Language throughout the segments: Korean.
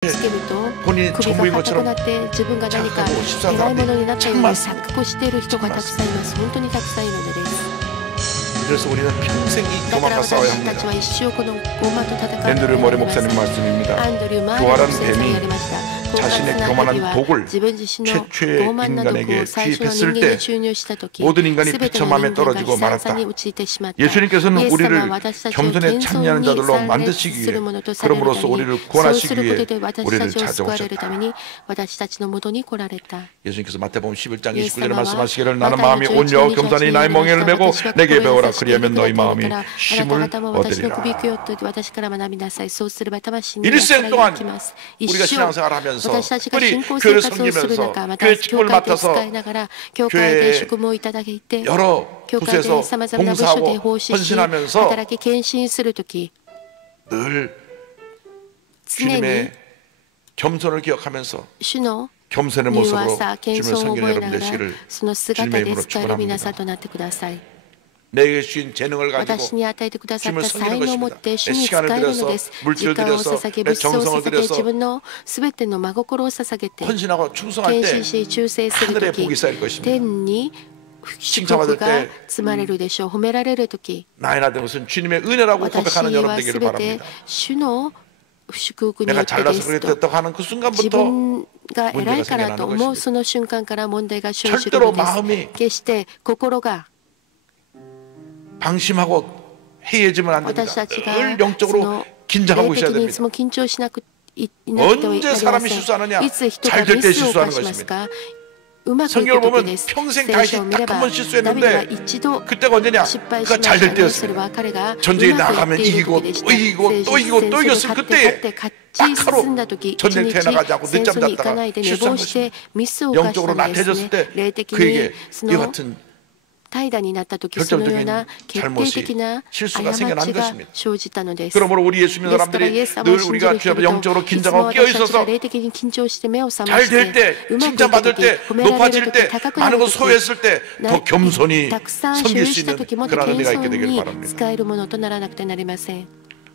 본인이 전부인 것처럼 首が硬くなって自分が何か 착하고 십사한 偉いもの 사람이 になったように 참 錯覚している人がたくさんいます。本当にたくさんいるのです。 그래서 우리는 평생 이 だから 교만과 싸워야 私たち 합니다. は一生この傲慢と戦って 앤드류 い 머리 ます。 목사님 말씀입니다. アンドリュー・マーレ 교활한 牧師さんが 뱀이 やりました。 자신의 狡猾な 교만한 蛇は 독을 自分自身の 최초의 傲慢な毒 인간에게 を最初の 투입했을 人間に注入したとき、 모든 인간이 すべて 비처 の 마음에 人間が 떨어지고 悲惨さ 말았다. に陥ってしまった。 예수님께서는 イエス様 우리를 は私たちを 겸손에 謙遜 참여하는 に 자들로 参列 만드시기 する 위해 ものとされるた 그럼으로써 めに、 우리를 そうす 구원하시기 ること 위해 で私た 우리를 ちを救われるため 찾아오셨다. に私たちのもとに来られた。 예수님께서 마태복음 11장 イエス 29절에 様は 말씀하시기를 マ 나는 タイ 마음이 の 온유하고 11 겸손히 나의 に 멍에를 메고 私は 내게 心を 배워라 優しく 그리하면 くだ 너희 さい 마음이 からあなた 쉼을 方も私の首 얻으리라. 輝と私から学びなさい。そうすれば魂に 일생 安らぎ 동안 がきます。一 우리가 生 신앙생활을 하면서 私たちが 우리 信仰 교회를 生活をする 섬기면서 中、また 교회 教 직분을 会で 맡아서 使いながら教会で 교회의 職務をいただいて 여러 教会 부서에서 でさまざまな部署で 봉사하고 奉仕し 헌신하면서 働き献身するとき 늘 常に 주님의 겸손을 기억하면서 主の 겸손의 柔和 모습으로 さ、 주님을 謙遜を 섬기는 覚え 여러분 ながら 되시기를 その姿 주님의 で 이름으로 使える皆さん 축원합니다. となってください。 내게 주신 재능을 가지고 私に与えてくださっ 주님을 た 섬기는 才能を持っ 것입니다. て主 내 に使え 시간을 るの 들여서 です。時 물질을 間を 들여서 捧げ、 내 物質を 정성을 捧げ、自 들여서 分のすべての真心を捧げて 헌신하고 충성할 献 때 身し忠誠する 하늘에 と 복이 き 쌓일 것입니다. 天に祝福が積まれるでしょう。褒められるとき 나의 나된 것은 주님의 은혜라고 私 고백하는 여러분 は 되기를 すべて 바랍니다. 主の祝福によ 내가 って 잘나서 ですと 그랬다고 하는 그 自 순간부터 分が偉いからと思うその瞬間から問題が生じるのです。決して心が 방심하고 해이해지면 안 됩니다. 私たちが 늘 そ 영적으로 の 긴장하고 霊 있어야 的にいつ 됩니다. も緊張しなくいなくてはいけ 언제 ま 사람이 せ 실수하느냐? ん。いつ人 잘 が 될 ミ 때 スを 실수하는 犯しますか。 것입니다. うまくいく 성경을 時 보면 です。 평생 聖 다윗이 書を見れ 딱 ば 한 번 ダビデ 실수했는데 は一度 그때가 언제냐? 失敗し 그가 ま 잘 した 될 ね。それ 때였습니다. は彼がうまく 전쟁에 い 나가면 っている 이기고 時でし 또 た。 이기고 또 이기고 또 戦 이겼을 争で 그때에 勝ち進んだ時、一 전쟁터에 日 나가지 않고 戦 늦잠 争に行か 잤다가 ないで寝 실수한 坊して 것입니다. ミスを犯した 영적으로 んですね 나태해졌을 。때 霊的に 그에게 そ 이와 の 같은 怠惰になった時、そのような決定的な過ちが生じたのです。 그러므로 우리 예수 믿는 ですからイ 사람들이 エス様 늘 を信じ 우리가 る 주 人 앞에 々、 영적으로 いつも 긴장하고 私 깨어 たちが 있어서 霊的に緊張して目を覚ま 잘 し 될 て、 때 うまくいった 칭찬 받을 時、 때 褒められ 높아질 る 때 時、高くなる 많은 걸 時、 소유했을 때 더 겸손히 たくさん所 섬길 有 수 した 있는 時もっと 그런 謙 은혜가 있게 遜 되기를 に 바랍니다. 使えるものとならなくてなりません。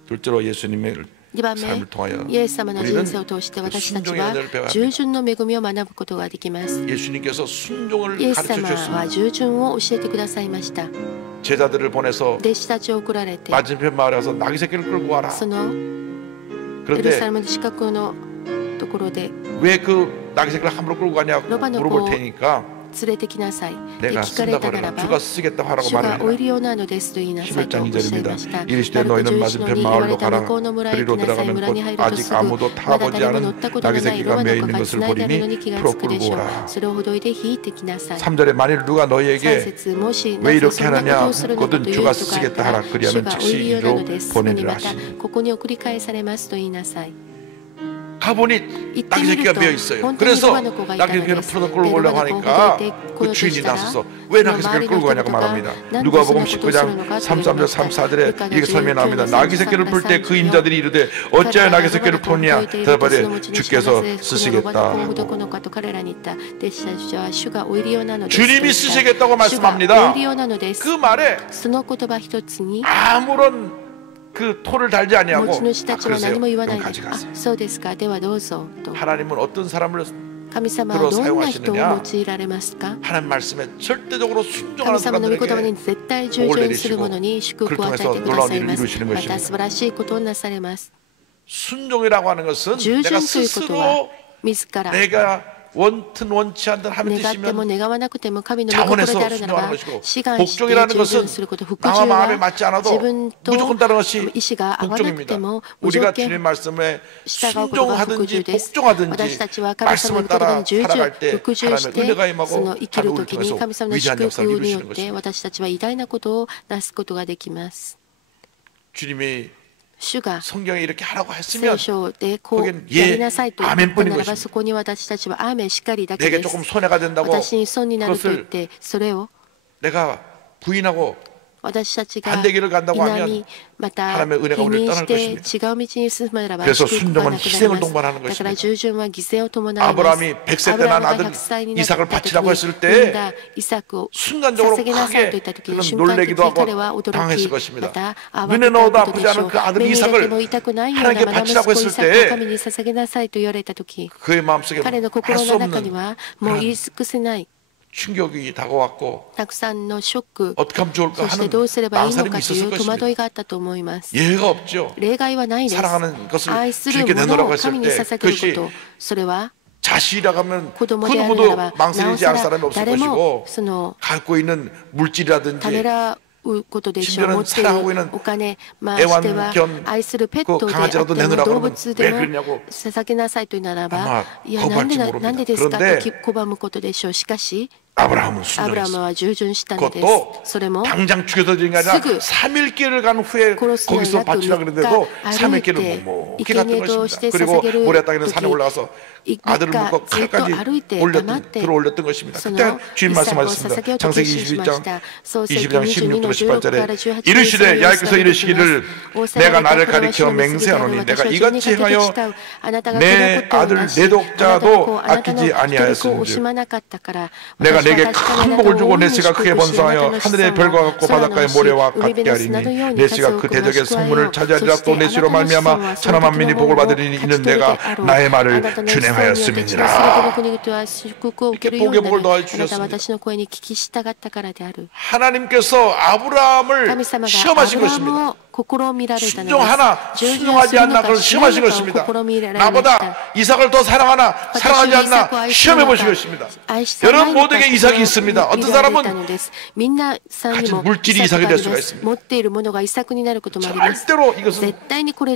둘째로 예수님의 2番目、 삶을 통하여 イエス様の人 우리는 生を通して私たち 순종의 は 은혜를 배워야 従 합니다. 順の恵みを学ぶことができます。 예수님께서 순종을 イエス 가르쳐 様は 주셨습니다. 従順を教えてくださいました。 제자들을 보내서 弟子たちを送られて、 맞은편 마을에 가서 나귀 새끼를 끌고 와라. そのエル 그런데 サレムの近くのところで 왜 그 나귀 새끼를 함부로 끌고 가냐고 로바노 물어볼 고 테니까 連れてきなさい。で 내가 聞かれ 쓴다고 たなら 하라. ば、 주가 쓰겠다고 하라고 主が 말을 お 해라. 入り用なのですと言いなさいとおっ 11장 しゃいま 2절입니다. した。 이르시되 マルコ 너희는 11の 맞은편 に言われ 마을로 た向 가라. こうの村へ行 그리로 きなさい。 들어가면 村に 곧 入ると 아직 すぐ、 아무도 まだ 타보지 誰も乗 않은 ったことの 나귀 ないロ 새끼가 バ 매어 の子 있는 が 것을 繋いであるのに 보리니 気が 풀어 つくで 끌고 しょう。 오라. それをほどいて引いてきなさい。 3절에 만일 누가 3 너희에게 節、もし 왜 なぜ 이렇게 そんなこと 하느냐 をするのかと 묻거든 いう 주가 人があった 쓰겠다 ら、 하라. 主 그리하면 がお入 즉시 り用な 이리로 のです。そこに 보내리라 また 하시니 ここに送り返されますと言いなさい。 가보니 行って 나귀 みる 새끼가 と 매어 있어요. 本当にロ 그래서 バの子がいたの 나귀 で 새끼를 す。 풀어서 で 끌고 ロバ 오려고 の子を 하니까 ほどいてこよ 그 うと 주인이 したら、 나서서 そ 왜 の 나귀 周 새끼를 りの 끌고 人 가냐고 々が 말합니다. なんでそん 누가복음 なことをする 19장 のかと言われ 33절 ました。 34절에 ルカの 이렇게 19 설명합니다. 나귀 새끼를 풀 때 그 인자들이 이르되 어찌하여 나귀 새끼를 푸느냐 대답하되 주께서 쓰시겠다 하고 주님이 쓰시겠다고 말씀합니다. 그 말에 その言葉一つに 아무런 그 토를 달지 持 아니하고 ち主たちは 그러세요. 何も言わない 그럼 で、あ、 가져가세요. そうですか、ではどうぞと。 하나님은 어떤 사람을 神様はどんな人を用いられますか。 하나님 말씀에 절대적으로 神 순종하는 様の御言葉 사람들에게 に絶対従順する者に祝福を与えてくださいます。また素晴らしいことをなされます。 순종이라고 하는 것은 従 내가 順ということは 스스로 自ら 내가 원튼 원치 않든 하는 願っても 뜻이면 願わなくても神の御心であるならば 자원해서 志願して 복종이라는 従順 것은 すること、服 나와 従 마음에 は 맞지 않아도 自分と 무조건 따르는 것이 意思が合わなくて 복종입니다. も無 우리가 条件 주님 말씀에 従うことが服従 순종하든지 です。私 복종하든지 たちは神様の 말씀을 御言葉 따라 に従順 살아갈 때 服従し 하나님의 은혜가 て 임하고 その生きる 하나님을 時に 통해서 神様の 위대한 祝 역사를 福によ 이루시는 って 것입니다. 私たちは偉大なことをなすことができます。 주님이 主が 성경에 이렇게 하라고 聖 했으면 書でこう 거기엔 やりなさいと言ったなら 아멘뿐인 ばそこに私たちはアーメンしかりだけ 내게 です。 조금 손해가 된다고 私に損になると言ってそれを 내가 부인하고 私たちが 반대길을 간다고 南 하면 また 하나님의 은혜가 否 우리를 認 떠날 して 것입니다. 違う道に進むならば 그래서 祝福がな 순종은 くなり 희생을 ます。 동반하는 だから 것입니다. 従順は犠牲を伴います。 아브라함이 100세 때 난 アブラハムが 아들 100歳になっ 이삭을 た時 바치라고 に 했을 産ん 때 だイサクを 순간적으로 捧げなさいと言 크게 った時に 그는 瞬間的 놀래기도 に彼 하고 は驚 당했을 きま 것입니다. た慌 눈에 てた 넣어도 ことで 아프지 しょ 않은 う。 그 아들 目に入れても 이삭을 痛くないような 하나님께 まな息 바치라고 子イ 했을 サクを 때 神に捧げなさいと言われた時 그의 마음속에 彼の 할 心 수 の中に 없는 はもう言い尽くせない 충격이 다가왔고 たくさんのショック 어떻게 하면 좋을까 そして 하는 どうすればいいの 망설임이 かとい 있었을 う戸 것입니다. 惑いがあったと思います。 예외가 없죠. 例外はないです。 사랑하는 것을 愛する 주님께 もの 내놓으라고 を 했을 神に 때 捧げる 그것이 こと、それは 자식이라고 하면 子 그 供であるなら 누구도 ば、なお 망설이지 さ 않을 ら 사람이 없을 誰も 것이고 その 갖고 있는 ため 물질이라든지 らうことでしょう。 심지어는 持ってい 사랑하고 있는 るお金、ましては 애완견 愛するペッ 그 トであって 강아지라도 も 내놓으라고 動 그러면 物で 왜 も 그러냐고 捧げなさいというなら 아마 ば、いや、 거부할지 なんで 모릅니다. ですかと 그런데 拒むことでしょう。しかし、 아브라함은 アブラム 순종했어. は従順したのです。 그것도 それも 당장 죽여서 드린 게 아니라 쓰그 3일길을 간 후에 殺すの 거기서 約 바치라 3 그랬는데도 日 3일길을 歩いて 묵묵히 生 갔던 贄として 것입니다. 捧げ 그리고 る 모래 땅에는 時 산에 올라가서 3 아들을 日 묶고 ずっと 칼까지 歩いて黙って 들어 올렸던 것입니다. そ 그때 の 주님 イサクを 말씀하셨습니다. 捧げようと 창세기 決心しまし 22장 た。創世記 20장 22 16절 の16から 18절에 18 이르시되 야곱에서 이르시기를 내가 나를 가리켜 맹세하노니 내가 이같이 행하여 내 아들 내독자도 아끼지 아니하였은즉 내가 내게 큰 복을 주고 내 씨가 크게 번성하여 하늘의 별과 같고 바닷가의 모래와 같게 하리니 내 씨가 그 대적의 성문을 차지하리라. 또 내 씨로 말미암아 천하 만민이 복을 받으리니 이는 내가 나의 말을 준행하였음이니라. 이렇게 복의 복을 더하여 주셨습니다. 하나님께서 아브라함을 시험하신 것입니다. 순종하나 순종하지 않나 그걸 시험하신 것입니다. 나보다 이삭을 더 사랑하나 사랑하지 않나 시험해 보신 것입니다. 여러분 모두에게 이삭이 있습니다. 어떤 사람은 가진 물질이 이삭이 될 수가 있습니다. 절대로 이것은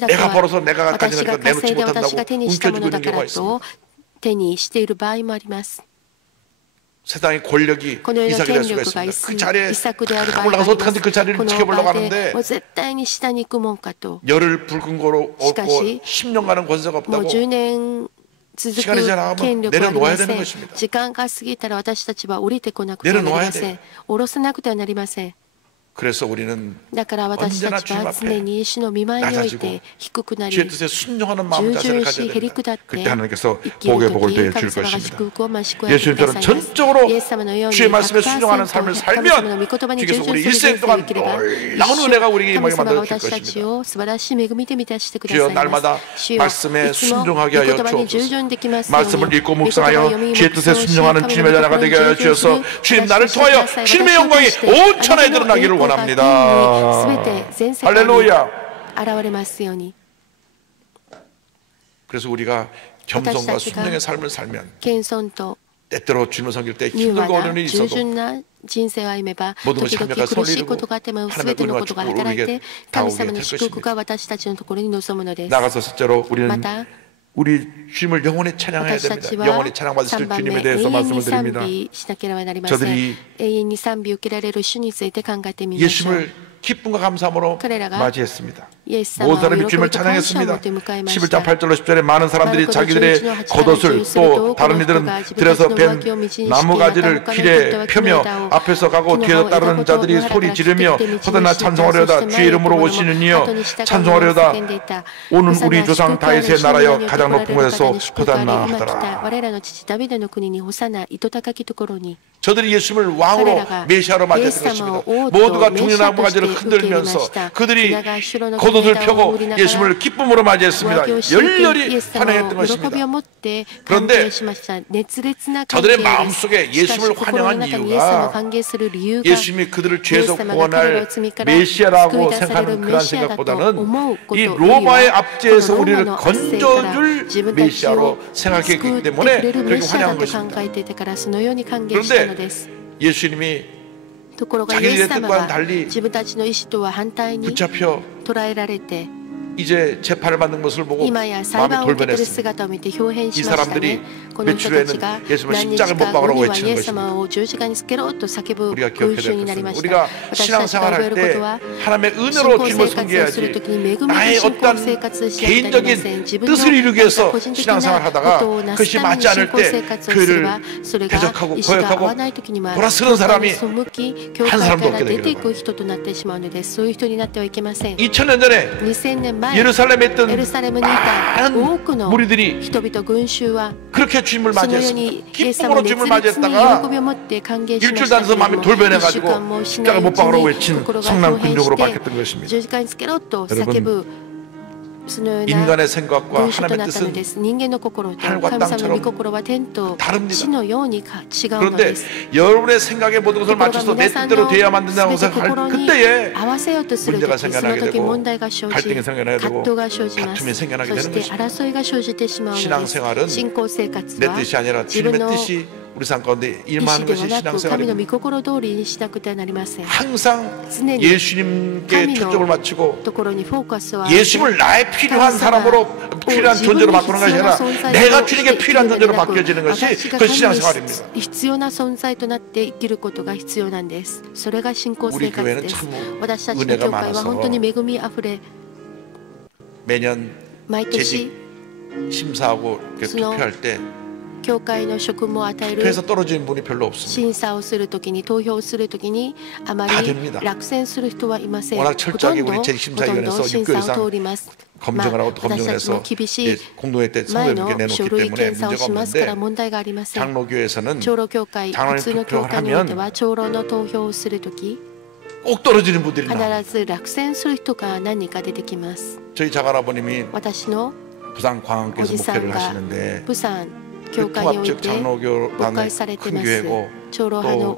내가 벌어서 내가 가진 거니까 내놓지 못한다고 움켜쥐고 있는 경우가 있습니다. 세상의 권력이 이삭이 될 수가 있습니다. 그 자리에 올라가서 어떻게든지 그 자리를 지켜보려고 하는데 열흘 붉은 거로 얻고 10년간은 권세가 없다고 시간이 지나가면 내려놓아야 되는 것입니다. 時間が過ぎたら私たちは降りてこなくてはなりません。下ろさなくてはなりません。 그래서 우리는 だから私たちは常に主の御前において低くなり、従順しへり下って生きるとき、神様が祝福を増し加えてくださいます。イエス様のように 100% 神様の御言葉に従順する人生を生きれば、一生神様が私たちを素晴らしい恵みで満たしてくださいます。主よ、いつも御言葉に従順できますように、 말씀을 읽고 묵상하여 주의 뜻에 순종하는 주님의 자녀가 되게 하여 주셔서 주님 나를 통하여 주님의 영광이 온 천하에 드러나기를 원합니다. 할렐루야. 그래서 우리가 겸손과 순종의 삶을 살면 때때로 주님을 섬길 때 힘들고 어려운 일이 있어도 모든 것이 합력하여 선리이루고 하나님의 은혜와 축복을 우리에게 다오게 될 것입니다. 나가서 셋째로 우리는 우리 주님을 영원히 찬양해야 됩니다. 영원히 찬양받으실 주님에 대해서 말씀을 드립니다. 저들이 예수님을 기쁨과 감사함으로 맞이했습니다. 모든 사람이 주님을 찬양했습니다. 11장 8절로 10절에 많은 사람들이 자기들의 겉옷을 또 다른 이들은 들에서 벤 나무가지를 길에 펴며 앞에서 가고 뒤에서 따르는 자들이 소리 지르며 호산나 찬송하려다 주의 이름으로 오시는 이여 찬송하려다 오는 우리 조상 다윗의 나라여 가장 높은 곳에서 호산나 하더라. 저들이 예수님을 왕으로 메시아로 맞이했던 것입니다. 모두가 종려나무가지를 흔들면서 그들이 겉옷을 펴고 예수님을 기쁨으로 맞이했습니다. 열렬히 환영했던 것입니다. 그런데 저들의 마음속에 예수님을 환영한 이유가 예수님이 그들을 죄에서 구원할 메시아라고 생각하는 그런 생각보다는 이 로마의 압제에서 우리를 건져줄 메시아로 생각했기 때문에 그렇게 환영한 것입니다. 그런데 예수님이 자기들의 뜻과는 달리 붙잡혀 이제 재판을 받는 것을 보고 마음이 돌변했습니다. 이 사람들이 며칠 후에는 예수님을 십자가에 못 박으라고 외치는 것입니다. 우리가 기억해야 될 것은 우리가 신앙생활할 때 하나님의 은혜로 주님을 섬겨야지 나의 어떤 개인적인 뜻을 이루기 위해서 신앙생활하다가 그것이 맞지 않을 때 교회를 대적하고 거역하고 돌아서는 사람이 한 사람도 없게 되기를 바랍니다. 2000년 전에 예루살렘에 있던 많은 무리들이 그렇게 주님을 맞이했습니다. 기쁨으로 주님을 맞이했다가 일주일 다녀서 마음이 돌변해가지고 십자가 못 박으라고 외친 성난 군중으로 바뀌었던 것입니다. 여러분, 인간의 생각과 하나님의 뜻은 하늘과 땅처럼 다릅니다. 그런데 여러분의 생각에 모든 것을 맞춰서 내 뜻대로 돼야만 된다고 생각할 그때에 문제가 생겨나게 되고 갈등이 생겨나게 되고 다툼이 생겨나게 되는 것입니다. 신앙생활은 내 뜻이 아니라 주님의 뜻이 우리 삶 가운데 임하는 것이 신앙생활입니다. 항상 예수님께 초점을 맞추고 예수님을 나의 필요한 사람으로 필요한 존재로 바꾸는 것이 아니라 내가 주님께 필요한 존재로 바뀌어지는 것이 그 신앙생활입니다. 우리 교회는 참 은혜가 많아서 매년 재직 심사하고 투표할 때 그래서 떨어지는 분이 별로 없습니다. 다 됩니다. 워낙 철저하게 우리 재직심사위원회에서 6개월 이상 검증을 하고 검증을 해서 공동회 때 성도님께 내놓기 때문에 문제가 없는데 장로교회에서는 장로님 투표를 하면 꼭 떨어지는 분들이 나와요. 저희 장할아버님이 부산 광안교에서 목회를 하시는데 그 통합적 장로교단의 큰 교회고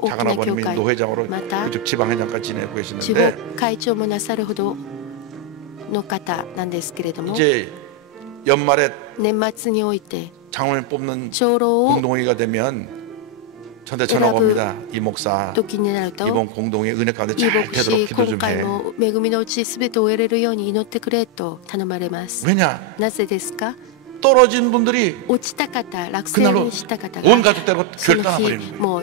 또 장할아버님이 노회장으로 그쪽 지방회장까지 지내고 계시는데 이제 연말에 장로님 뽑는 공동회의가 되면 저한테 전화가 옵니다. 이 목사 이번 공동회 은혜 가운데 잘 되도록 기도 좀 해. 왜냐? 떨어진 분들이 그날로 온 가족들과 교회를 떠나버리는 거예요.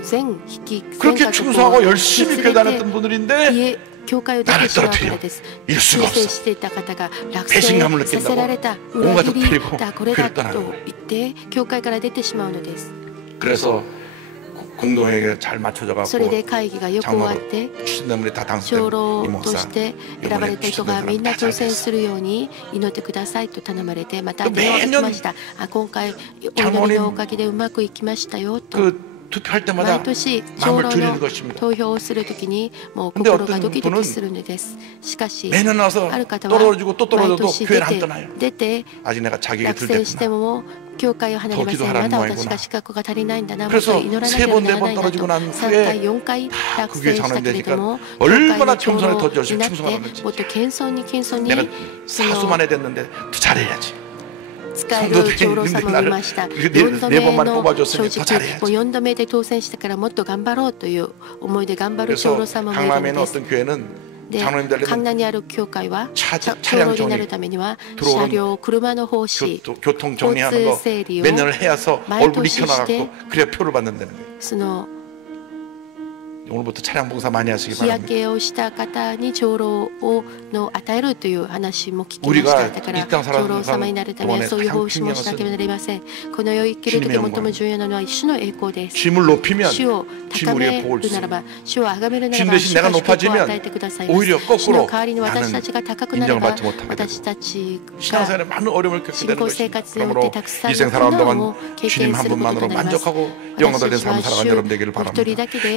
그렇게 충성하고 열심히 교회 다녔던 분들인데 나를 떨어뜨려 이럴 수가 없어. 배신감을 느낀다고 온 가족 데리고 교회를 떠나는 거예요. 그래서 공동회의가 잘 맞춰져가고 장로로 추천된 분이 다 당선된 이 목사 이번에 추천된 사람 다 잘 됐어. 매년 장로님 그 투표할 때마다 마음을 졸이는 것입니다. 근데 어떤 분은 매년 와서 떨어지고 또 떨어져도 교회를 안 떠나요. 아직 내가 자격이 덜 됐구나. 더 기도하라는 모양이구나. 그래서 3번, 4번 떨어지고 난 후에 그 교회 장로님 되니까 얼마나 겸손에 더 열심히 충성하는지. 내가 사수만 해 됐는데 더 잘해야지. 성도들이 있는데 나를 4번만 뽑아줬으니 더 잘해야지. 그래서 강남에는 어떤 교회는 장로님들은 차량 정리 들어오는 교통 정리하는 거 몇 년을 해야서 얼굴 익혀나가고 그래야 표를 받는다는 거예요. 오늘부터 차량 봉사 많이 하시기 바랍니다. 우리가 이 땅 살아가는 동안에 가장 중요한 것은 주님을 높이면 주님 우리의 복을 줍니다. 주님 대신 내가 높아지면 오히려 거꾸로 나는 인정을 받지 못하게 되고 신앙생활에 많은 어려움을 겪게 되는 것입니다. 그러므로 이 생 살아가는 동안 주님 한 분만으로 만족하고 영광받는 삶을 살아가는 여러분 되기를 바랍니다.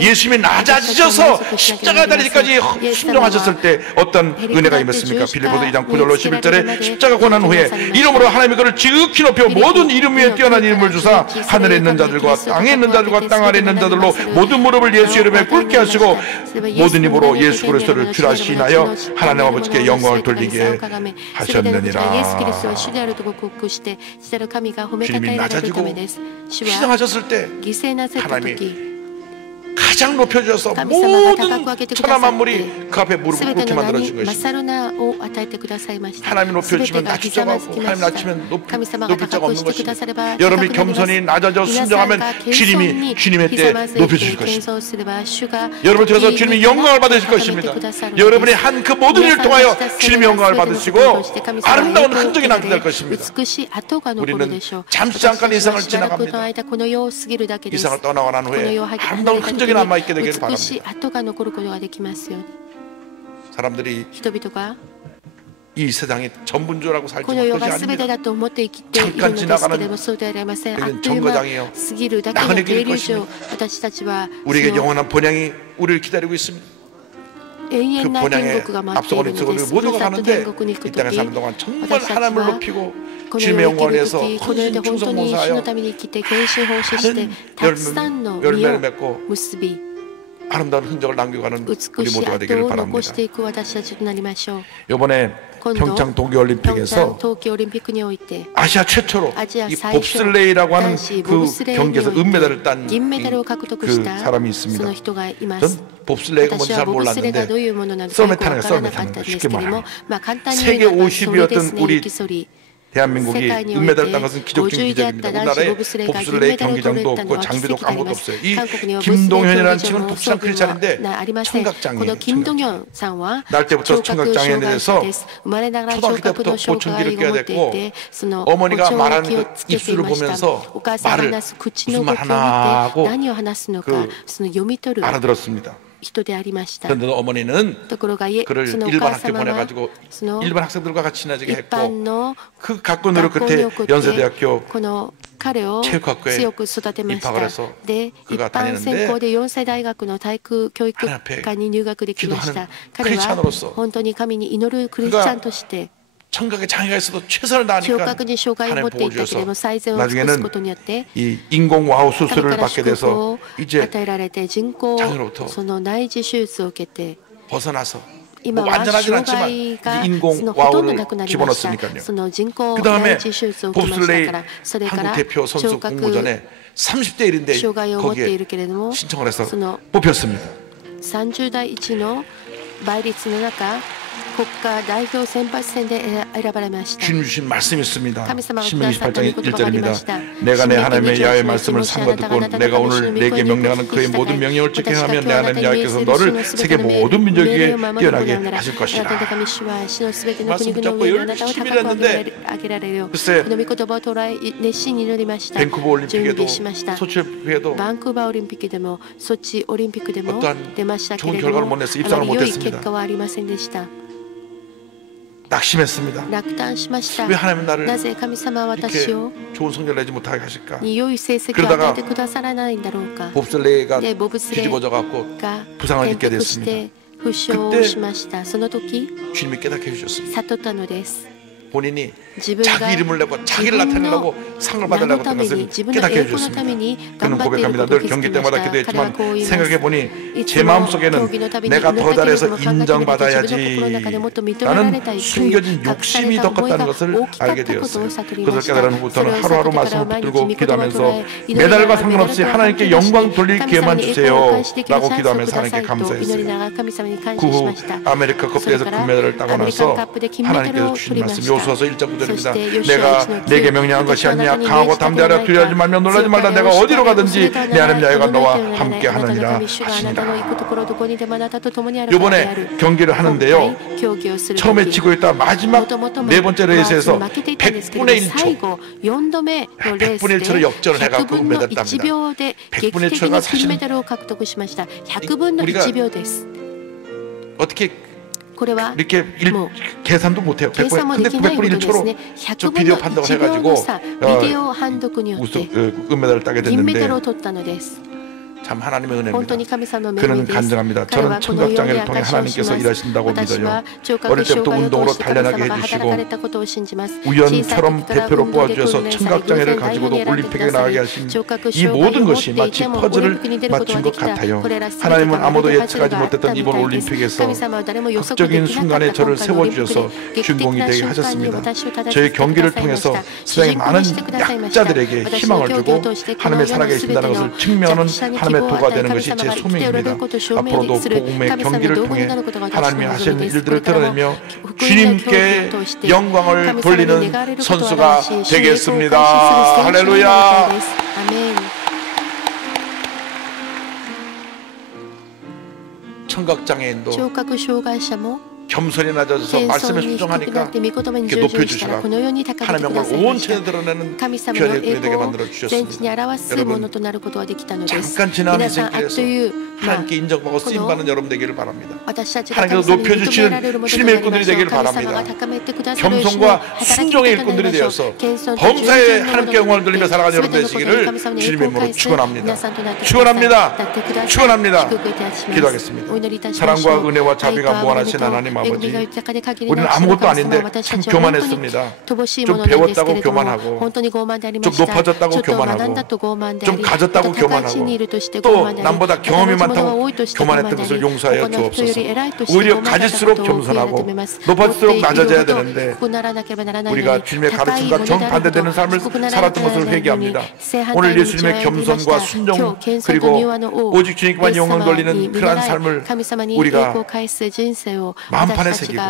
예수님이 낮아지셔서 십자가 달리기까지 순종하셨을 때 어떤 은혜가 임했습니까? 빌립보서 2장 9절로 11절에 십자가 고난 후에 이름으로 하나님의 것을 지극히 높여 모든 이름 위에 뛰어난 이름을 주사 하늘에 있는 자들과 땅에 있는 자들과 땅 아래 있는 자들로 모든 무릎을 예수 이름에 꿇게 하시고 모든 입으로 예수 그리스도를 주라 시인하여 하나님 아버지께 영광을 돌리게 하셨느니라. 주님이 낮아지고 희생하셨을 때 하나님이 가장 높여주셔서 모든 천하 만물이 그 앞에 무릎을 꿇게 만들어준 것입니다. 하나님이 높여주시면 낮추자고 하나님 낮추면 높일 자가 없는 것입니다. 여러분이 겸손히 낮아져 순종하면 주님의 때 높여주실 것입니다. 여러분 통해서 주님이 영광을 받으실 것입니다. 여러분이 한 그 모든 일을 통하여 주님의 영광을 받으시고 아름다운 흔적이 남게 될 것입니다. 우리는 잠깐 이상을 지나갑니다. 이상을 떠나고 난 후에 아름다운 흔적이 남아있게 되기를 바랍니다. 사람들이 이 세상이 전부인 살지 못하지 않습니다. 잠깐 지나가는 그런 정거장이요 나그네 길일 것입니다. 우리에게 영원한 번영이 우리를 기다리고 있습니다. 그 번영에 앞서고 뒤서고 모두가 가는데 이 땅에 사는 동안 정말 하나님을 높이고 주님의 영광을 위해서 헌신 충성 봉사하여 많은 열매를 맺고 아름다운 흔적을 남겨가는 우리 모두가 되기를 바랍니다. 이번에 평창 동계올림픽에서 아시아 최초로 이 봅슬레이라고 하는 그 경기에서 은메달을 딴 그 사람이 있습니다. 전 봅슬레이가 뭔지 잘 몰랐는데 썰매 타는 거 쉽게 말하면 세계 50위였던 우리 대한민국이 은메달을 딴 것은 기적적인 기적입니다. 우리나라에 봅슬레이 경기장도 없고 장비도 아무것도 없어요. 이 김동현이라는 친구는 복수랑 크리스찬인데 청각장애예요. 날 때부터 청각장애에 대해서 초등학교 때부터 보청기를 껴야 됐고 어머니가 말하는 그 입술을 보면서 말을 무슨 말 하나 하고 알아들었습니다. 그런데 어머니는 그를 일반 학교 보내가지고 일반 학생들과 같이 친해지게 했고 그 각본으로 그때 연세대학교 체육학교에 입학을 해서 그가 다니는데 하나님 앞에 기도하는 크리스찬으로서 그가 청각에 장애가 있어도 최선을 다하니까 하나님 보호주셔서 나중에는 이 인공 와우 수술을 받게 돼서 이제 장애로부터 벗어나서 뭐 완전하진 않지만 인공 와우를 집어넣었으니까요. 그 다음에 봅슬레이 한국 대표 선수 공모전에 30대 1인데 거기에 신청을 해서 뽑혔습니다. 30代1の倍率の中 국가代表選抜戦で選ばれました. 주님 주신 말씀이 있습니다. 신명 28장 1절입니다. 내가 내 하나님의 야훼 말씀을 삼가 듣고 내가 오늘 내게 명령하는 그의 모든 명령을 지켜 행하면 내 하나님 야훼께서 너를 세계 모든 민족 위에 뛰어나게 하실 것이다. 말씀 붙잡고 열심히 일했는데 글쎄 밴쿠버 올림픽에도 소치 올림픽에도 어떠한 좋은 결과를 못 내서 입상을 못했습니다. 낙심했습니다. 왜 하나님은 나를 이렇게 좋은 성적을 내지 못하게 하실까? 그러다가 봅슬레이가 뒤집어져 갖고 부상을 입게 됐습니다. 그때 주님이 깨닫게 해주셨습니다. 본인이 자기 이름을 내고 자기를 나타내려고 상을 받으려고 했던 것을 깨닫게 해주셨습니다. 그는 고백합니다. 늘 경기 때마다 기도했지만 생각해보니 제 마음속에는 내가 더 잘해서 인정받아야지 라는 숨겨진 욕심이 더 컸다는 것을 알게 되었어요. 그것을 깨달은 후부터는 하루하루 말씀을 붙들고 기도하면서 메달과 상관없이 하나님께 영광 돌릴 기회만 주세요 라고 기도하면서 하나님께 감사했어요. 그 후 아메리카컵 대회에서 금메달을 따고 나서 하나님께서 주신 말씀 요수아서 1장 9절입니다. 내가 내게 명령한 것이 아니냐. 강하고 담대하라. 두려워하지 말며 놀라지 말라. 내가 어디로 가든지 내 하나님 야훼가 너와 함께 하느니라 하시니라. 이번에 경기를 하는데요, 처음에 지고 있다 마지막 네 번째 레이스에서 100분의 1초 100분의 1초로 역전을 해갖고 은메달 땁니다. 100분의 1초가 사실은 우리가 어떻게 이렇게 계산도 못해요. 100분, 근데 900분의 1초로 저 비디오 판독을 해가지고 은메달을 따게 됐는데 참 하나님의 은혜입니다. 그는 간증합니다. 저는 청각장애를 통해 하나님께서 일하신다고 믿어요. 어릴 때부터 운동으로 단련하게 해주시고 우연처럼 대표로 뽑아주셔서 청각장애를 가지고도 올림픽에 나가게 하신 이 모든 것이 마치 퍼즐을 맞춘 것 같아요. 하나님은 아무도 예측하지 못했던 이번 올림픽에서 극적인 순간에 저를 세워주셔서 주인공이 되게 하셨습니다. 저희 경기를 통해서 세상의 많은 약자들에게 희망을 주고 하나님의 살아계신다는 것을 증명하는 하나님의 도가 되는 것이 제 소명입니다. 앞으로도 복음의 경기를 통해 하나님이 하시는 일들을 드러내며 주님께 영광을 돌리는 선수가 되겠습니다. 할렐루야. 아멘. 청각장애인도 겸손히 낮아져서 말씀에 순종하니까 이렇게 높여주시라고 하나님의 영광을 온 체에 드러내는 귀한 일꾼이 되게 만들어 주셨습니다. 여러분 잠깐 지난 인생길에서 하나님께 인정받고 쓰임받는 여러분 되기를 바랍니다. 하나님께서 높여주시는 주님의 일꾼들이 되기를 바랍니다. 겸손과 순종의 일꾼들이 되어서 범사에 하나님께 영광을 돌리며 살아가는 여러분 되시기를 주님의 이름으로 축원합니다. 축원합니다. 축원합니다. 기도하겠습니다. 사랑과 은혜와 자비가 무한하신 하나님 아버지, 우리는 아무것도 아닌데 참 교만했습니다. 좀 배웠다고 교만하고, 좀 높아졌다고 교만하고, 좀 가졌다고 교만하고, 또 남보다 경험이 많다고 교만했던 것을 용서하여 주옵소서. 오히려 가질수록 겸손하고 높아질수록 낮아져야 되는데 우리가 주님의 가르침과 정반대되는 삶을 살았던 것을 회개합니다. 오늘 예수님의 겸손과 순종 그리고 오직 주님께만 영광 돌리는 그러한 삶을 우리가 마음판에 새기고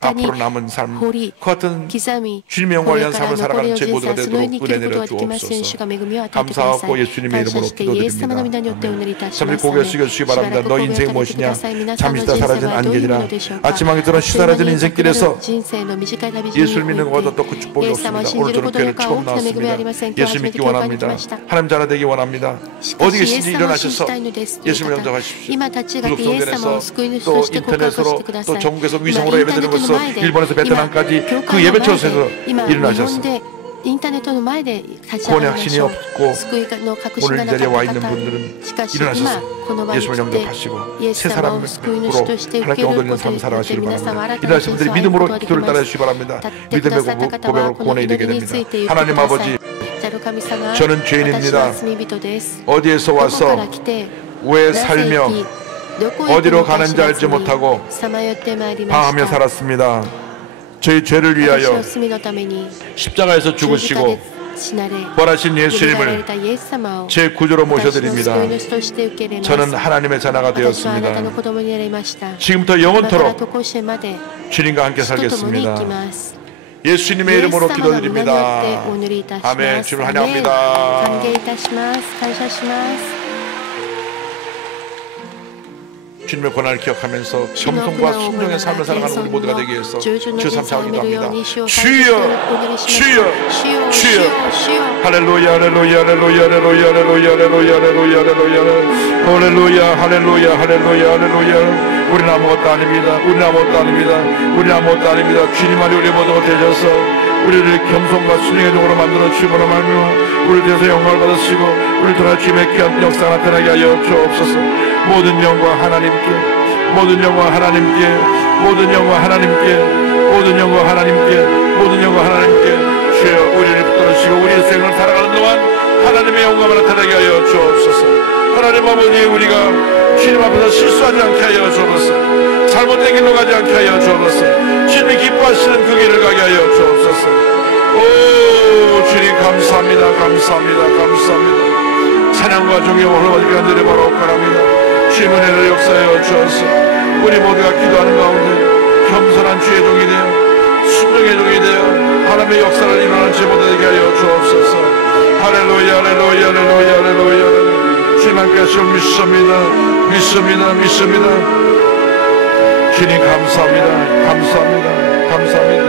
앞으로 남은 삶 그 같은 주님의 영광을 위한 삶을 살아가는 제 모두가 되도록 은혜 내려 주옵소서. 감사하고 예수님의 이름으로 기도드립니다. 잠시 고개 숙여주시기 바랍니다. 너 인생이 무엇이냐? 잠시 있다 사라진 안개지라. 아침하게 들어 시사라진 인생길에서 예수를 믿는 것보다 더 그 축복이 없습니다. 오늘 저는 교회를 처음 나왔습니다. 예수 믿기 원합니다. 하나님 자녀 되기 원합니다. 어디 계신지 일어나셔서 예수를 영접하십시오. 구속성전에서 또 인터넷으로 또 전국에서 위성으로 예배드리는 것에서 일본에서 베트남까지 그 예배처에서 일어나셔서 구원의 확신이 없고 오늘 이 자리에 와 있는 분들은 일어나셔서 예수를 영접하시고 새 사람으로 하나님께 영광 삶 살아가시길 바랍니다. 일어나신 분들이 믿음으로 기도를 따라 주시기 바랍니다. 믿음의 고백으로 구원에 이르게 됩니다. 하나님 아버지, 저는 죄인입니다. 어디에서 와서 왜 살며 어디로 가는지 알지 못하고 방황하며 살았습니다. 저희 죄를 위하여 십자가에서 죽으시고 부활하신 예수님을 제 구주로 모셔드립니다. 저는 하나님의 자녀가 되었습니다. 지금부터 영원토록 주님과 함께 살겠습니다. 예수님의 이름으로 기도드립니다. 아멘. 주를 환영합니다. 주님의 권한을 기억하면서 겸손과 순종의 삶을 살아가는 우리 모두가 되기 위해서 주 3차 기도합니다. 주여 주여 주여 할렐루야 할렐루야 할렐루야 할렐루야 할렐루야 할렐루야 할렐루야 할렐루야 할렐루야 할렐루야 할렐루야. 우리는 아무것도 아닙니다. 우리는 아무것도 아닙니다. 우리는 아무것도 아닙니다. 주님만이 우리 모두가 되셔서 우리를 겸손과 순종의 종으로 만들어 주시고로 말미암아 우리를 위해서 영광을 받으시고 우리를 통해 주님의 귀한 역사가 나타나게 하여 주옵소서. 모든 영광 하나님께, 모든 영광 하나님께, 모든 영광 하나님께, 모든 영광 하나님께, 모든 영광 하나님께. 주여 우리를 붙들으시고 우리 인생을 살아가는 동안 하나님의 영광을 나타나게 하여 주옵소서. 하나님 아버지, 우리가 주님 앞에서 실수하지 않게 하여 주옵소서. 잘못된 길로 가지 않게 하여 주옵소서. 주님이 기뻐하시는 그 길을 가게 하여 주옵소서. 오 주님 감사합니다. 감사합니다. 감사합니다. 찬양과 존경을 받게 하늘에 바로 옵가랍니다. 주님의 은혜를 역사하여 주옵소서. 우리 모두가 기도하는 가운데 겸손한 주의 종이 되어 순종의 종이 되어 하나님의 역사를 일어나는 제 모두 되게 하여 주옵소서. 할렐루야 할렐루야 할렐루야 할렐루야. 주님 함께 하시면 믿습니다. 믿습니다. 믿습니다. 주님 감사합니다. 감사합니다. 감사합니다.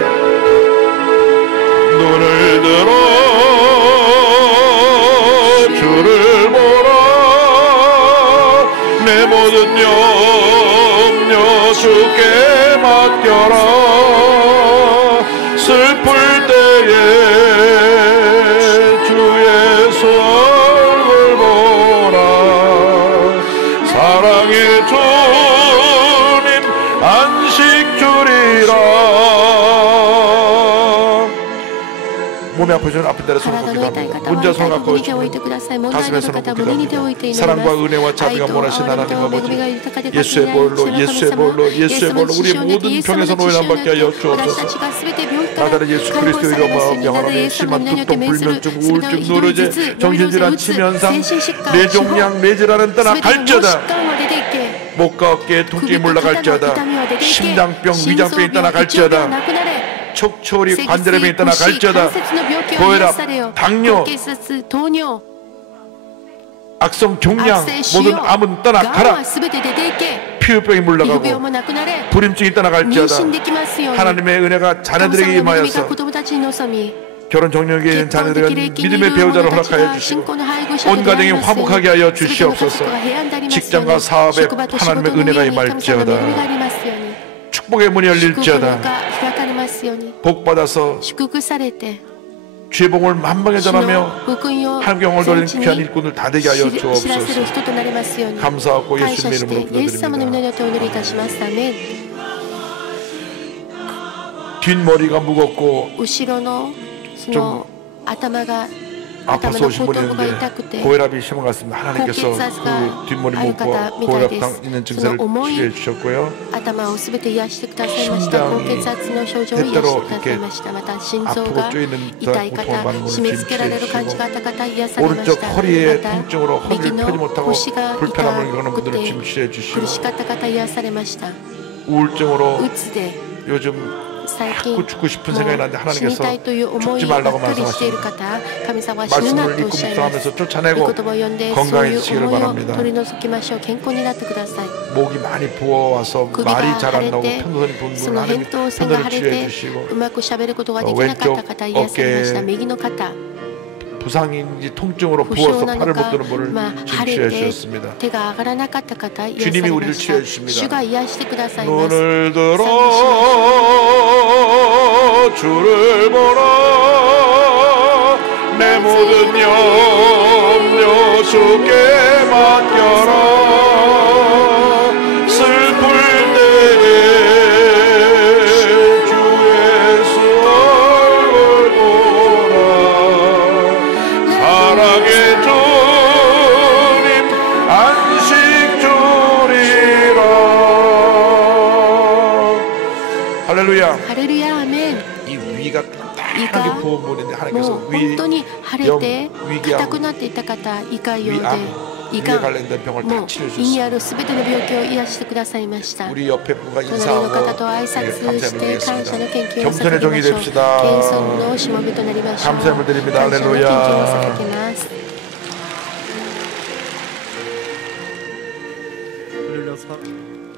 눈을 들어 주를 보라. 내 모든 염려 주께 맡겨라. 슬플 때에 주의 손을 보라. 사랑의 주님 안식 주리라. 몸이 아프시면 아픈 데로 손을 꽂기도 합니다. 문제 손을 갖고 오시면 가슴에 손을 꽂기도 합니다. 사랑과 은혜와 자비가 원하신 하나님 아버지, 예수의 볼로 예수의 볼로 예수의 볼로 우리 모든 병에서 노예남 받게 하여 주옵소서. 나다른 예수 그리스도의 이름으로 병하노니 심한 두통, 불면증, 우울증, 노르제, 정신질환, 치면상, 뇌종양, 뇌질환은 떠나 갈지어다. 목과 어깨에 통증이 물러갈지어다. 심장병, 위장병이 떠나 갈지어다. 척추리, 관절의 병이 떠나 갈지어다. 고혈압, 당뇨, 악성 종양, 모든 암은 떠나 가라. 피부병이 물러가고 불임증이 떠나갈지어다. 하나님의 은혜가 자녀들에게 임하여서 결혼 정령에 있는 자녀들에게 믿음의 배우자를 허락하여 주시고 온 가정이 화목하게 하여 주시옵소서. 직장과 사업에 하나님의 은혜가 임할지어다. 축복의 문이 열릴지어다. 복받아서 죄복을 만방에 전하며 하나님께 영을 돌리는 귀한 일꾼을 다 되게 하여 주옵소서. 감사하고 예수님의 이름으로 기도드립니다. 뒷머리가 무겁고 좀 아파서 오신 분이 있는데 고혈압이 심한 것 같습니다. 하나님께서 그 뒷머리 무겁고 고혈압 있는 증세를 치료해 주셨고요. 심장이 때때로 이렇게 아프고 쪼이는 그런 고통을 받는 분을 지금 치료해 주시고 오른쪽 허리의 통증으로 허리를 펴지 못하고 불편함을 겪는 분들을 지금 치료해 주시고 우울증으로 요즘 자꾸 죽고 싶은 생각이 나는데 하나님께서 죽지 말라고 말씀하십니다. 말씀을 읽고 묵상하면서 쫓아내고 건강해지시기를 바랍니다. 목이 많이 부어와서 말이 잘 안 나오고 편도선이 부은 분은 하나님이 편도를 치료해 주시고 왼쪽 어깨에 부상인지 통증으로 부어서 팔을 못 드는 분을 지금 치료해 주셨습니다. 주님이 우리를 치료해 주십니다. 눈을 들어 주를 보라. 내 모든 염려 주께 맡겨라. 슬플 때에 주 예수 얼굴 보라. 사랑의 주님 안식 주리라. 할렐루야. 할렐루야. 아멘. 이 위가 딱하게 부은 분인데 하나님께서 위기암, 위에 관련된 병을 다 치료해 주셨습니다. 우리 옆에 분과 인사하고 감사드리겠습니다. 겸손의 종이 됩시다. 감사함을 드립니다. 할렐루야.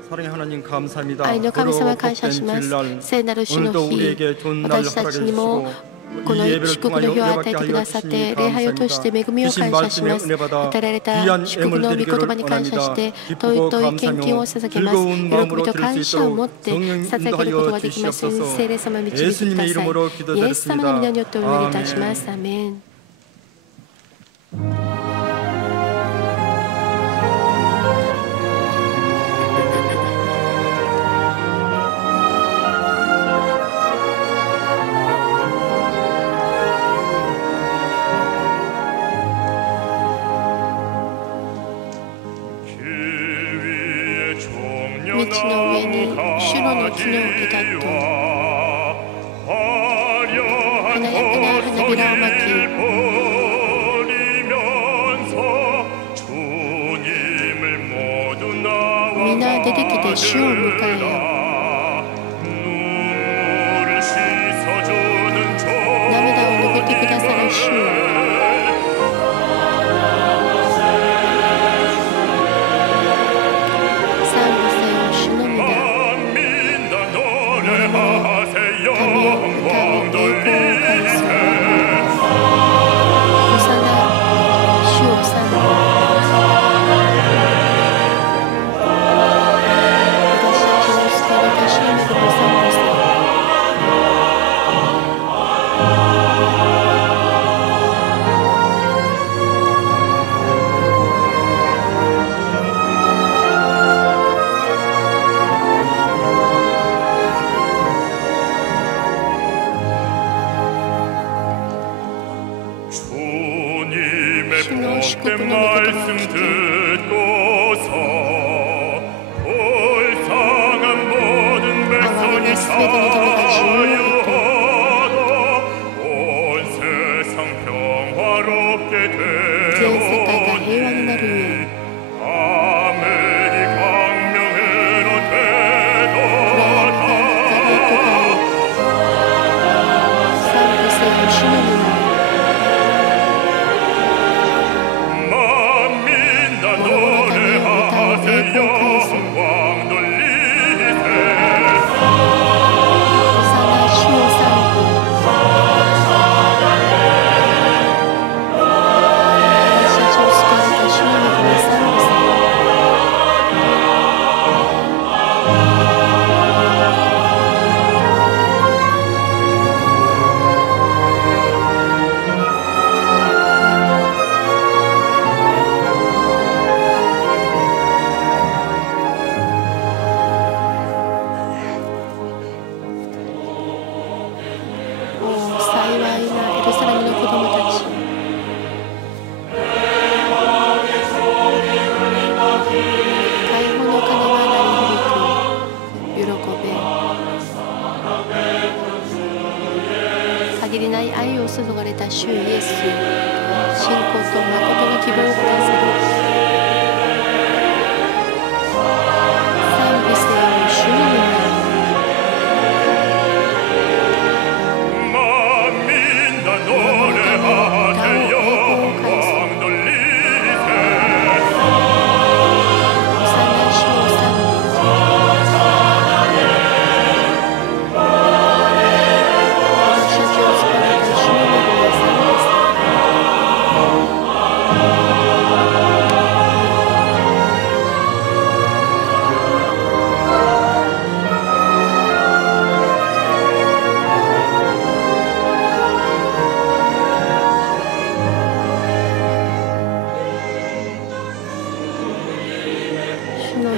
사랑의 하나님 감사합니다. 오늘도 우리에게 좋은 날을 허락해주시고 이 예배를 통하여 은혜받게 하여 주시니 감사합니다. 주신 말씀에 은혜받아 귀한 예물드리기를 원합니다. 기쁘고 감사하며 즐거운 마음으로 드릴 수 있도록 성령 인도하여 주시옵소서. 예수님의 이름으로 기도드렸습니다. 아멘. 祝福の御言葉を聞き、哀れなすべての友たちを見て、全世界が平和になるゆえ、限りない愛を注がれた主イエス、信仰と誠の希望をください。賛美せよ主の皆。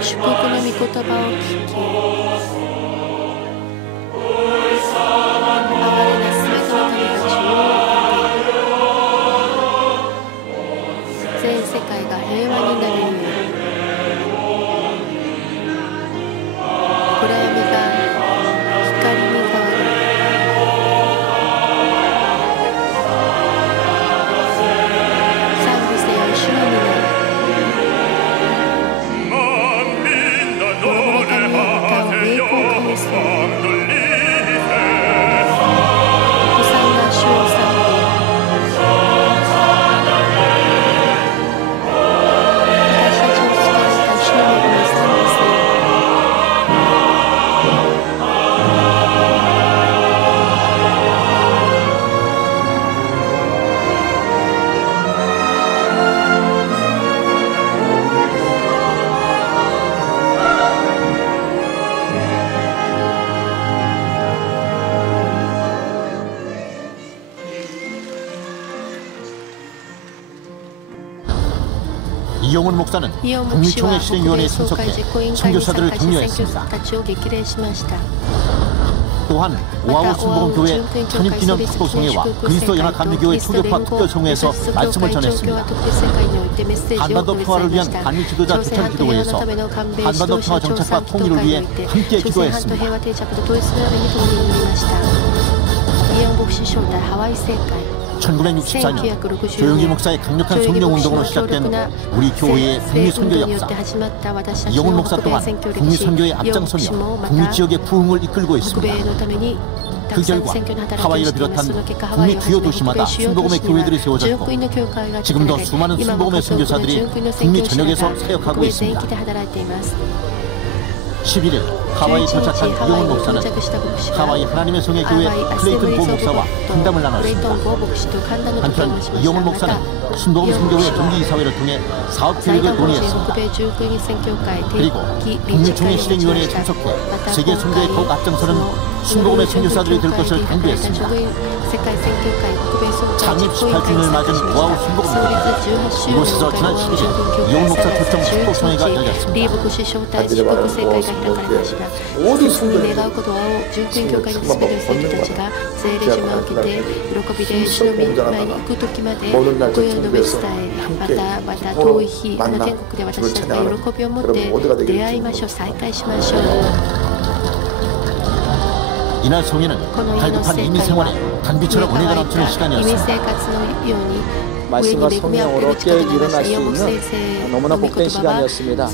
祝福の御言葉を聞き、哀れなすべての民たちを見て、全世界が平和になるように、暗闇が光に変わる。賛美せよ主の皆。이영훈 목사는 국민총회 실행위원회에 참석해 선교사들을 격려했습니다. 또한 오하우 순복음교회 창립기념 특보성회와 그리스도 연합감리교회 초교파 특별성회에서 말씀을 전했습니다. 한반도 평화를 위한 한미 지도자 추천 기도회에서 한반도 평화 정착과 통일을 위해 함께 기도했습니다. (1964년) 조용기 목사의 강력한 성령운동으로 시작된 우리 교회의 북미 선교 역사. 이영훈 목사 또한 북미 선교에 앞장서며 북미 지역의 부흥을 이끌고 있습니다. 그 결과 하와이를 비롯한 북미 주요 도시마다 순복음의 교회들이 세워졌고 지금도 수많은 순복음의 선교사들이 북미 전역에서 사역하고 있습니다. 11일 하와이 도착한 이영훈 목사는 하와이 하나님의 성의 교회 클레이튼 보 목사와 상담을 나눴습니다. 한편 이영훈 목사는 순복음 선교회 정기이사회를 통해 사업 계획을 논의했습니다. 그리고 북미총회 실행위원회에 참석해 세계 선교에 더욱 앞장서는 순복음의 선교사들이 될 것을 강조했습니다. 창립 18주년을 맞은 오아우 순복입니다. 이곳에서 지난 11일 이용 목사 초청 축복송회가 열렸습니다. 모든 성도들이 모든 날 전국에서 함께 만나 주를 찬양하는 여러분 모두가 되기를 이날 송회는 갈급한 이민 생활에 단비처럼 은혜가 넘치는 시간이었습니다. 말씀과 성령으로 깨어 일어날 수 있는 너무나 복된 시간이었습니다.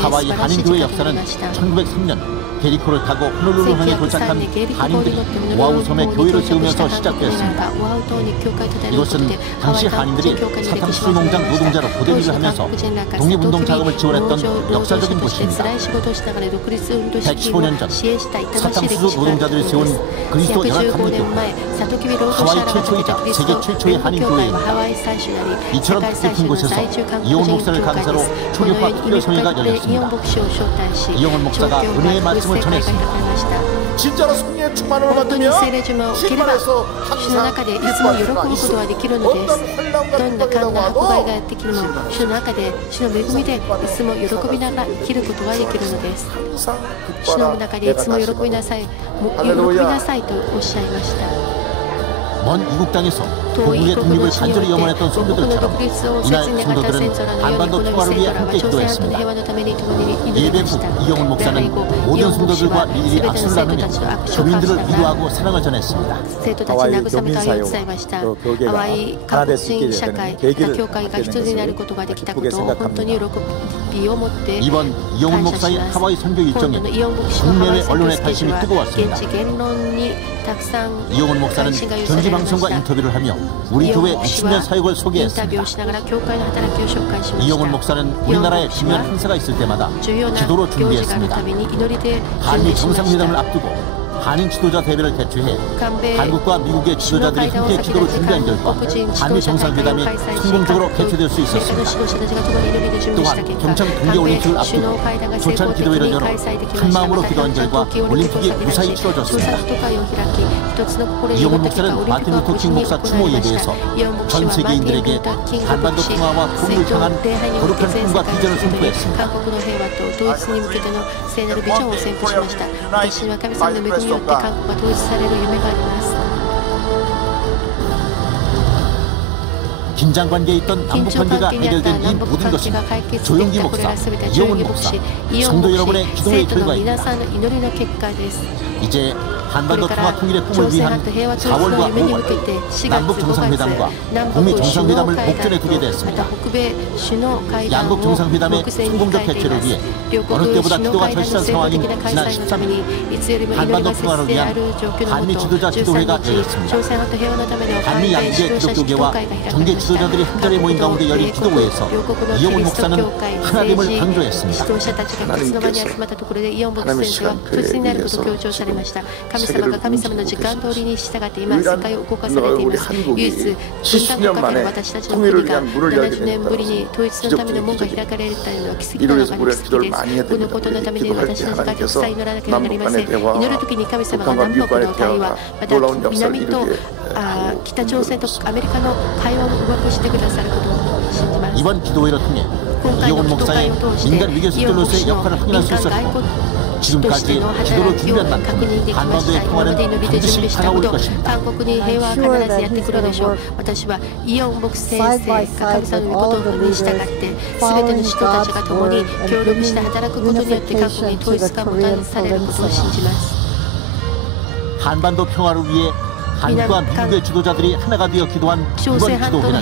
하와이 한인교회 역사는 1903년 베리코를 타고 호놀룰루 항에 도착한 한인들이 오아우 섬에 교회를 세우면서 시작되었습니다. 이곳은 당시 한인들이 사탕수수 농장 노동자로 고된 일을 하면서 독립운동 자금을 지원했던 역사적인 곳입니다. 115년 전 사탕수수 노동자들이 세운 그리스도 연합한민교회, 하와이 최초이자 세계 최초의 한인교회입니다. 이처럼 뜻깊은 곳에서 이용훈 목사를 강사로 초교파 특별송회가 열렸습니다. 이용훈 목사가 은혜의 말씀을 전했습니다. 진짜로 성령의 충만을 받으며 신발에서 항상 기뻐하시라. 어떤 환난과 통과가 와도 먼 이국 땅에서 동국의 독립을 간절히 염원했던 성도들처럼 이날 성도들은 한반도 평화를 위해 함께 기도했습니다. 예배 후 이용훈 목사는 모든 성도들과 일일이 악수를 나누며 교민들을 위로하고 사랑을 전했습니다. 하와이 교민사회와 또 교계가 하나 될 수 있게 되는 계기를 갖게 되는 것을 기쁘게 생각합니다. 이번 이용훈 목사의 하와이 선교 일정에 국내외 언론의 관심이 뜨거웠습니다. 이용훈 목사는 전지 방송과 인터뷰를 하며 우리 교회 20년 사역을 소개했습니다. 이용훈 목사는 우리나라에 중요한 행사가 있을 때마다 기도로 준비했습니다. 한미 정상회담을 앞두고 한인 지도자 대회를 개최해 한국과 미국의 지도자들이 함께 기도로 준비한 결과 한미 정상회담이 성공적으로 개최될 수 있었습니다. 또한 평창 동계올림픽을 앞두고 조찬 기도회를 열어 한마음으로 기도한 결과 올림픽이 무사히 치러졌습니다. 이용훈 목사는 마틴 루터 킹 목사 추모 예배에서 전 세계인들에게 한반도 평화와 통일을 향한 거룩한 꿈과 비전을 선포했습니다. 긴장 관계에 있던 남북 관계가 해결된 이 모든 것은 조용기 목사, 이용훈 목사, 성도 여러분의 기도의 결과입니다. 이제 한반도 평화 통일의 꿈을 위한 4월과 5월 남북 정상회담과 북미 정상회담을 목전에 두게 됐습니다. 양국 정상회담의 성공적 개최를 위해 어느 때보다 기도가 절실한 상황인 지난 13일 한반도 평화를 위한 한미 지도자 기도회가 열렸습니다. 한미 양국의 기독교계와 정계 지도자들이 한자리에 모인 가운데 열린 기도회에서 이용훈 목사는 하나됨을 강조했습니다. 하나님의 시간표에 의해서 세계를 움직이고 있습니다. 우리 한국이 70년 만에 통일을 위한 문을 열게 된다는 기적적인 기적입니다. 이로 해서 우리가 기도를 많이 해야 됩니다. 기도할 때 하나님께서 남북 간의 대화와 북한과 미국 간의 대화가 놀라운 역사를 이루게 이번 기도회를 통해 이용훈 목사의 인간 위기 수들로서의 역할을 확인할 수 있었고 지금까지 기도로 준비한 만큼 한반도의 평화는 반드시 다가올 것입니다. 한반도 평화를 위해 한국과 미국의 지도자들이 하나가 되어 기도한 이번 기도회는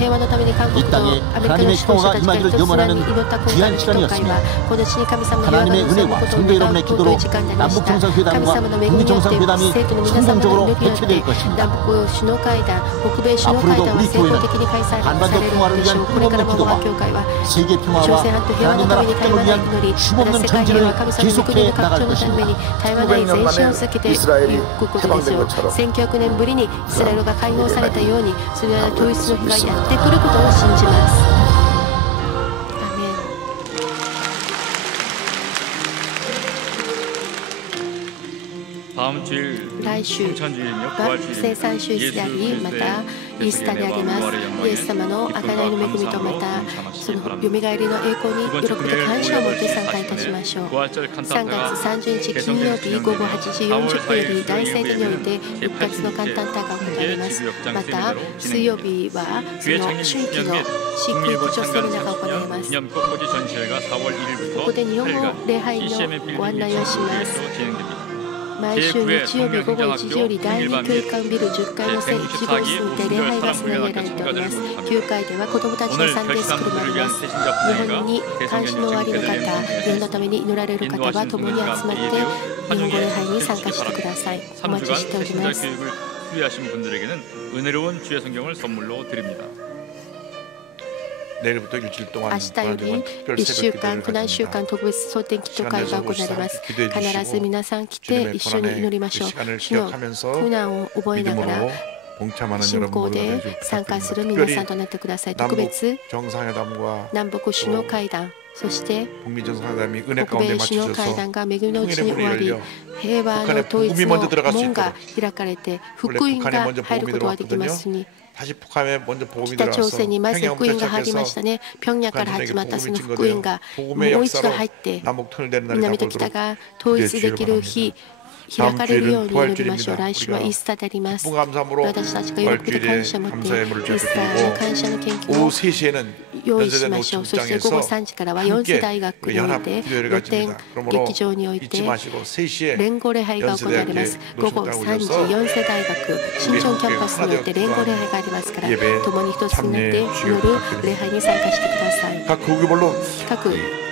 이 땅에 하나님의 평화가 임하기를 염원하는 귀한 시간이었습니다. 하나님의 은혜와 성도 여러분의 기도로 남북 정상회담과 북미 정상회담이 성공적으로 개최될 것입니다. 앞으로도 우리 교회는 한반도 평화를 위한 힘없는 기도와 세계 평화와 하나님 나라 확장을 위한 힘없는 전진을 계속해 나갈 것입니다. 1900년 만에 이스라엘이 해방된 것처럼 イスラエルが解放されたように、それは統一の日がやってくることを信じます。アメン。来週は生産主義であり、またイースターであります。イエス様の贖いの恵みと、またそのよみがえりの栄光に喜びと感謝を持って参加いたしましょう。3月30日金曜日午後8時40分より大聖殿において復活の簡単大会が行われます。また水曜日はその春季のシークリット女セミナーが行われます。ここで日本語礼拝のご案内をします。毎週日曜日午後1時より第2教育館ビル10階の1号室にて礼拝がつなげられております。9階では子どもたちのサンデースクールもあります。日本に関心のおありの方、日本のために祈られる方は共に集まって日本語礼拝に参加してください。お待ちしております。明日より1週間、苦難週間特別総点祈祷会が行われます。必ず皆さん来て一緒に祈りましょう。主の苦難を覚えながら信仰で参加する皆さんとなってください。特別南北首脳会談、そして北米首脳会談が恵みのうちに終わり、平和の統一の門が開かれて福音が入ることができますに、北朝鮮にまず福音が入りましたね。平壌から始まったその福音がもう一度入って、南と北が統一できる日、開かれるように祈りましょう。来週はイースターであります。私たちが喜びと感謝を持ってイースターの感謝の献金を用意しましょう。そして午後3時からは4世大学において露天劇場において連合礼拝が行われます。午後3時4世大学新庄キャンパスにおいて連合礼拝がありますから、共に一つになって祈る礼拝に参加してください。各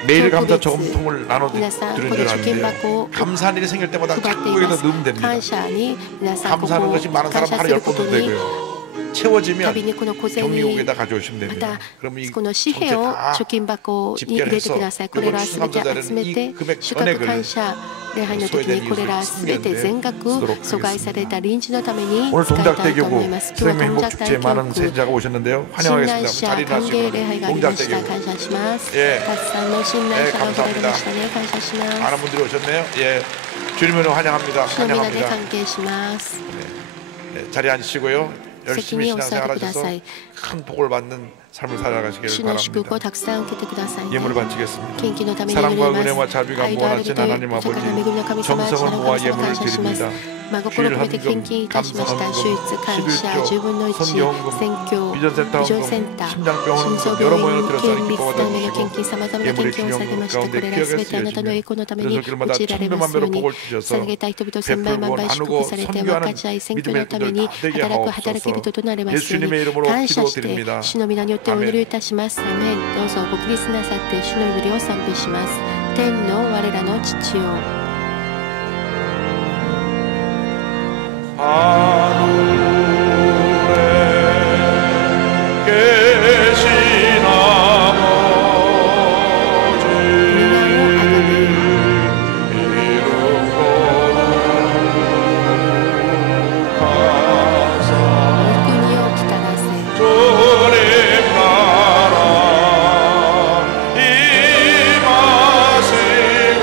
매일 감사 저금통을皆さん、ここで貯金箱を 감사한 일이 생길 때마다 配って 자꾸 い 여기다 ます。 넣으면 됩니다. 感謝に皆さんここ 감사하는 を 것이 많은 感 사람 謝 하루 するこ 10번 と 넣어도 に 되고요. 채워지면 旅にこの小銭 경리국에다 가져오시면 ま 됩니다. た 그럼 이 この紙幣 전체 を 다 貯金箱に入れてください。これらすべて集めて主格感謝礼拝の時にこれらすべて全額阻害された臨時のために 오늘 使いたいと 동작대교구 思います。今日は동작 생명행복축제에 많은 大教区 세자가 오셨는데요. 親鸞 환영하겠습니다. 者 자리 歓迎礼 나시고 拝がありました。 동작대교구 感謝します。 예 たくさんの親鸞者が来られましたね。感謝します。 많은 분들이 오셨네요. 예, 주님을 환영합니다. 主の皆で 환영합니다. 関係します。 네, 자리에 앉으시고요. 열심히席にお座りくだ 신앙생활하셔서 さい。 큰 복을 받는 삶을 살아가시기를 主の祝福 바랍니다. をたくさん受けてくださいね。 예물을 바치겠습니다. 献金のために祈り 사랑과 ます。 은혜와 자비가 愛とある 무한하신 という 하나님 豊 아버지 かな恵みの神様、 정성을 力の 모아 神様 예물을 感謝します。 드립니다. 真心込めて献金いたしました。手術、感謝、10分の1、宣教、ビジョンセンター、心臓病院、県立のための献金、さまざまな献金をされました。これらすべてあなたの栄光のために用いられますように、捧げた人々千倍万倍祝福されて分かち合い、宣教のために働く働き人となれますように、感謝して、主の皆によってお祈りいたします。アメン。どうぞご起立なさって主の祈りを賛美します。天の我らの父よ。 하늘에 계신 아버지 이름 거룩하사 주님 나라 임하시고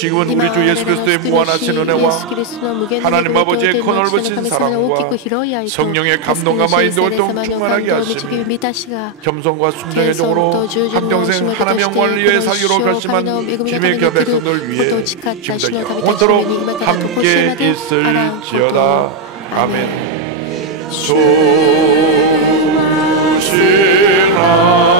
지금은 우리 주 예수 그리스도의 무한하신 은혜와 하나님 아버지의 커넓으신 사랑과 성령의 감동과 인도를 또 충만하게 하시니 겸손과 순종의 종으로 한평생 하나님의 영광을 위해 살기로 결심한 주님의 귀한 백성들 위해 지금도 영원토록 함께 있을지어다. 아멘. 조신하